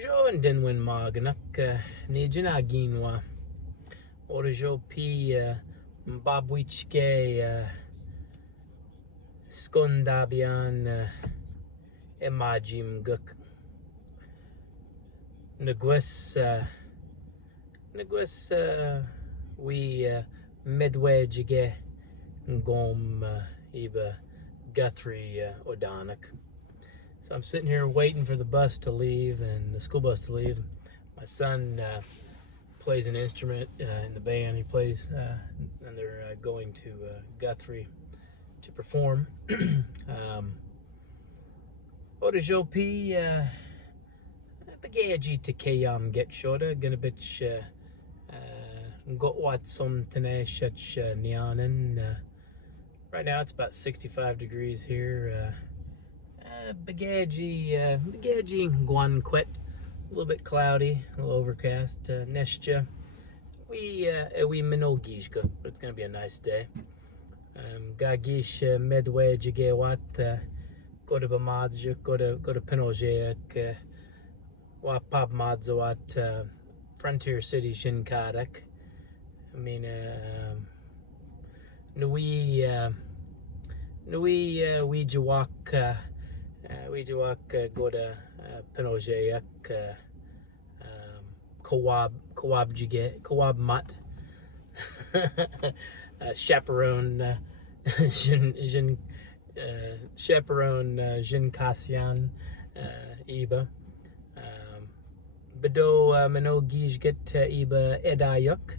Bojo and Denwin Magnak, Nijina Ginwa, Orjo P. Babwichke, Skondabian, Emajim Guk, Negues, we Medway Jige, Gom, Iba, Guthrie, Odanak. So I'm sitting here waiting for the bus to leave and the school bus to leave. My son plays an instrument in the band. He plays, and they're going to Guthrie to perform. Odajopi, Bagaji to Kayam get shorter, gonna bitch got what some tene shach Nyanan. Right now it's about 65 degrees here. Bagaji Guanquet, a little bit cloudy, a little overcast. Nestja, we Minogishka, but it's gonna be a nice day. Gagish Medway Jigewat, go to Bamadja, go to Pinojek, Wapab Madzawat, Frontier City Shinkadak. I mean, Nui Jawak. We go to Pinojek, Kawab Mutt, Chaperone, Chaperone, Jin Kassian, Iba, Bedo Minogij get Iba Edayuk.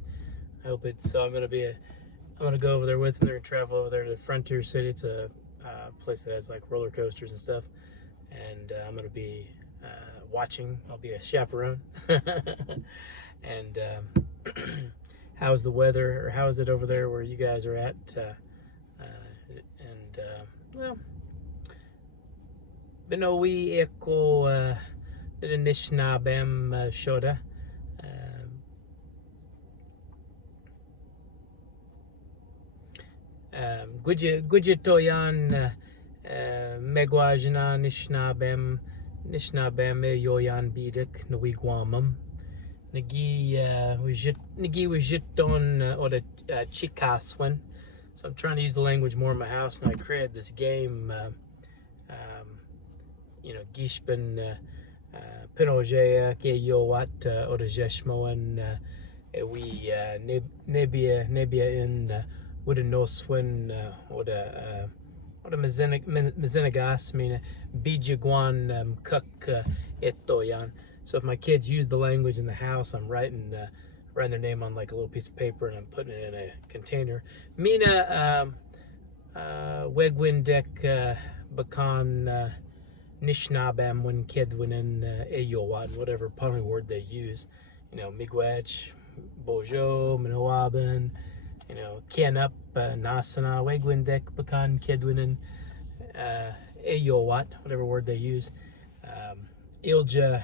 I hope it's, so I'm going to go over there with them. They're going to travel over there to Frontier City. It's a place that has like roller coasters and stuff, and I'm gonna be watching. I'll be a chaperone. And how's the weather, or how is it over there where you guys are at? Well, Binowi Eko Nishnabem Shoda. Gujitoyan Megwajana Nishnabem Yoyan Bidik Nawigwamum Nagi Wajiton or the Chikaswin. So I'm trying to use the language more in my house, and I created this game, Gishben Pinojea Ke Yowat or the Jeshmoan we Nebia in with a no swin or the Mazenigas, I mean Bijaguan Cook Etoyan. So if my kids use the language in the house, I'm writing their name on like a little piece of paper, and I'm putting it in a container. Mina Wegwindek Bakan Nishnabam when kid winin Eyowad, whatever Pami word they use. Migwech, Bojo, Minowaban, Kenup, Nasana, Wegwindek, Bakan, Kedwinin, Eyowat, whatever word they use. Ilja,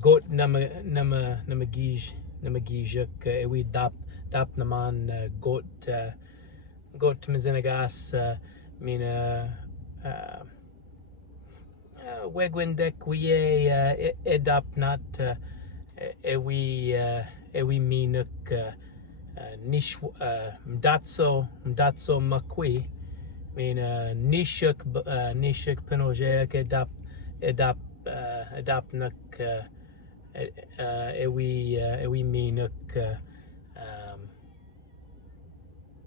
Goat Namagij, Ewi Dap Naman, Goat Mazinagas, Mina, Wegwindek, Wie, Edap Nat, Ewi Minuk, Nish Mdatso Makwi, I mean Nishuk Pinojek Edapnuk Ewi Minuk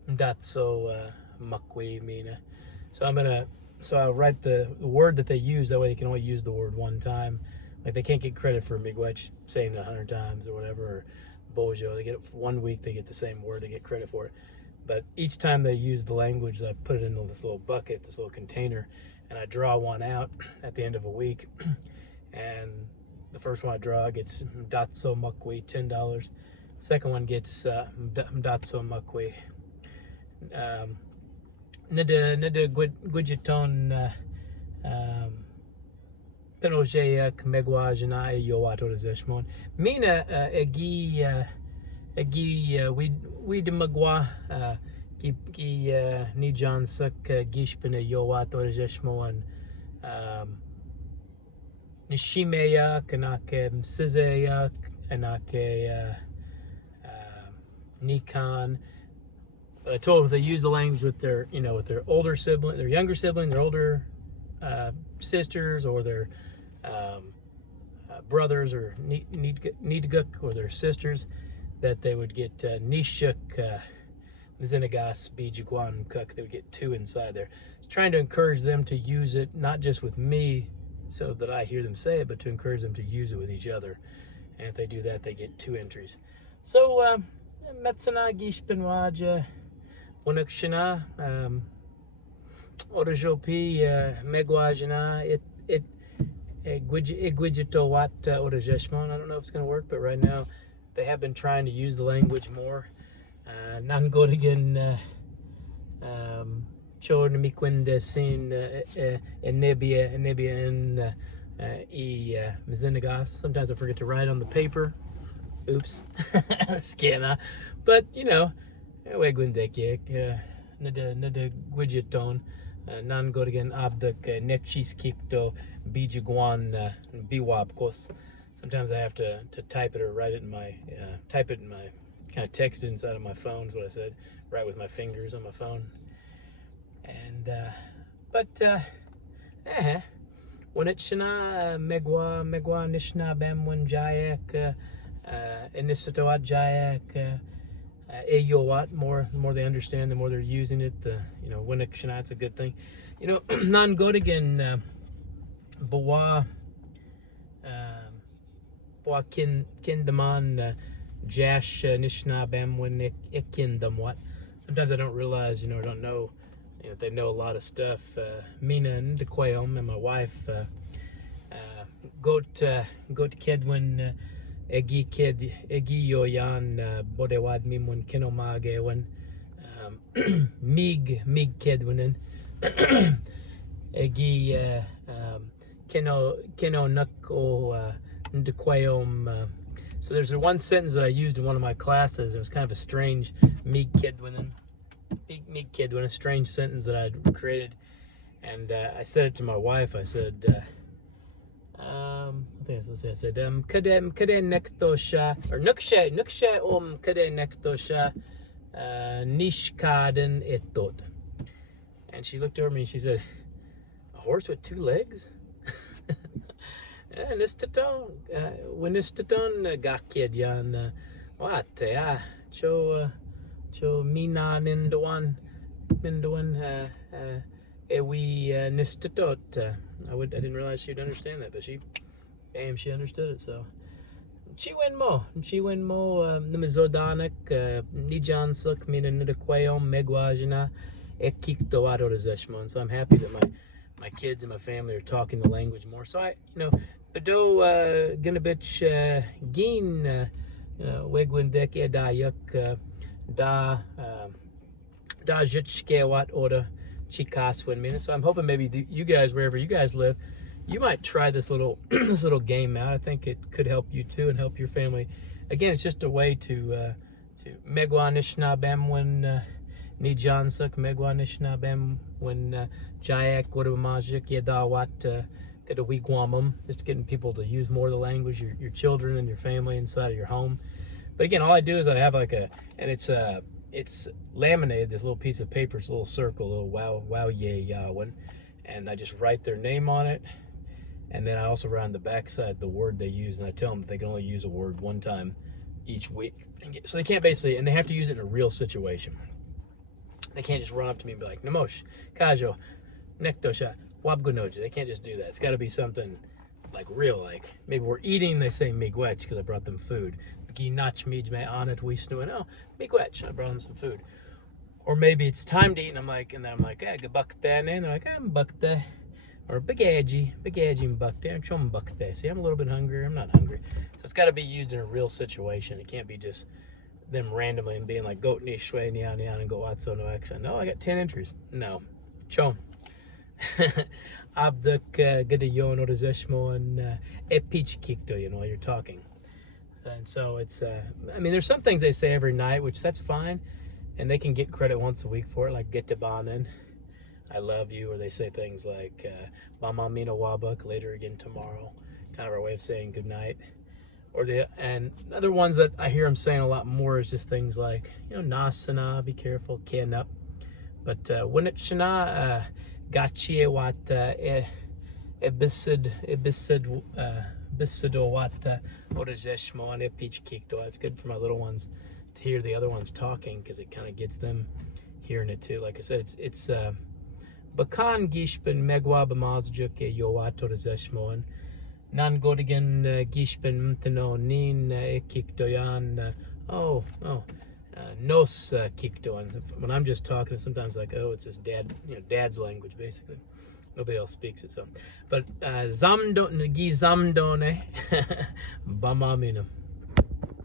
Mdatso Makwi Mina. So I'll write the word that they use, that way they can only use the word one time. Like they can't get credit for Miigwech saying it 100 times or whatever, or Bojo. They get it for 1 week, they get the same word, they get credit for it. But each time they use the language, I put it into this little bucket, this little container, and I draw one out at the end of a week. And the first one I draw gets Mdatso Mukwi, $10. Second one gets Mdatso Mukwi. Nida Gujiton Pinojea Megwajana Yowato Zeshmon. Mina Egi we de Magwa Gi Nijan Suk Gishpina Yowato Zeshmon Nishimeyak, Anake Msizeyak, Anake Nikon. But I told them if they use the language with their, with their older sibling, their younger sibling, their older sisters, or their brothers, or Nidguk, or their sisters, that they would get Nishuk, Mzinagas, Bijiguan, Cook. They would get 2 inside there. It's trying to encourage them to use it, not just with me, so that I hear them say it, but to encourage them to use it with each other. And if they do that, they get 2 entries. So, Metsana Gishpenwaja, Wanukshana, Orajopi, Megwajana, it Igwijito Wat Orajeshmon. I don't know if it's going to work, but right now they have been trying to use the language more. Nangodigan Chornamikwinde Sin Enebia and Mzinagas. Sometimes I forget to write on the paper. Oops. Scanna. But, Wegwindekik, Nada Gwijiton, Nangodigan Abduk, Nechis Kikto, Bijiguan, Biwapkos. Sometimes I have to type it or write it in my, type it in my, kind of text it inside of my phone is what I said, write with my fingers on my phone. And, when it's Shana, Megwa, Nishna, Bamwin, Jayak, Enisatoat, Jayak, Eyowat, the more they understand, the more they're using it, when it's Shana, it's a good thing. Nan Godigan, Bawa, Kindaman, Jash, Nishna, Bamwin, Ikindam, what? Sometimes I don't realize, or don't know, they know a lot of stuff. Mina and Dequayom and my wife, go to Kedwin, Egi Yoyan, Bodewad Mimwin, Kinomage, when Mig Kedwinin, Egi Kino Nuk o Dequayom. So there's one sentence that I used in one of my classes. It was kind of a strange Mig Kedwinin, a strange sentence that I'd created, and I said it to my wife. I said, I said, Kade Nektosha, or Nuksha Kade Nektosha, Nishkaden Etot. And she looked over me and she said, a horse with 2 legs? Nistaton, Gakid Yan, what, Cho Mina Nindawan, Ewi Nistatot. I didn't realize she'd understand that, but she understood it. So Chiwenmo, Nimizodanik, Nijansuk, Mina Nidaquayom, Megwajana, Ekikto Adorezeshmon. So I'm happy that my kids and my family are talking the language more. So I, Bado Ginabich Gin, Wegwindek Edayuk, Da Jutskewat Order Chikaswin minutes. So I'm hoping maybe you guys, wherever you guys live, you might try this little game out. I think it could help you too and help your family. Again, it's just a way to Megwa Nishna Bamwin Nijansuk, Megwa Nishna Bamwin Jayak Wadamajik Yadawat Kadawigwamum, just getting people to use more of the language, your children and your family inside of your home. But again, all I do is I have like it's laminated, this little piece of paper, it's a little circle, a little wow yeah one, and I just write their name on it, and then I also write on the back side the word they use, and I tell them that they can only use a word 1 time each week. So they can't basically, and they have to use it in a real situation. They can't just run up to me and be like, Namosh, Kajo, Nektosha, Wabgunoji. They can't just do that. It's got to be something like real, like maybe we're eating, they say Migwech because I brought them food. Ginach Mijme on it, we snowing. Oh, Migwech, I brought them some food. Or maybe it's time to eat, and I'm like, hey, Gabakte, and they're like, I'm Bakte. Or Bagaji Mbakte, or Chum Bakte. See, I'm a little bit hungry, I'm not hungry. So it's got to be used in a real situation. It can't be just them randomly and being like, Goat ni shwe nian and go watso no action. No, I got 10 entries. No. Chum. Abduk Gadayon or Zeshmo and Epich Kikto, while you're talking. And so it's, I mean, there's some things they say every night, which that's fine. And they can get credit once a week for it, like Getabanen, I love you. Or they say things like, Mama Mina Wabuk, later again tomorrow. kind of our way of saying good night. And other ones that I hear them saying a lot more is just things like, nasana, be careful, kena. But when it's shana, gachie wat ebisid bisido wat orajeshmo and epich kikto. It's good for my little ones to hear the other ones talking, because it kind of gets them hearing it too. Like I said, it's bakan gishben megwa bamazjuk yowat orajeshmo. Nan godigan gishben mtano nin ekikdoyan nos kikdoyan. When I'm just talking, sometimes like, oh, it's his dad, dad's language basically. Nobody else speaks it, so. But zamdone bamaminum.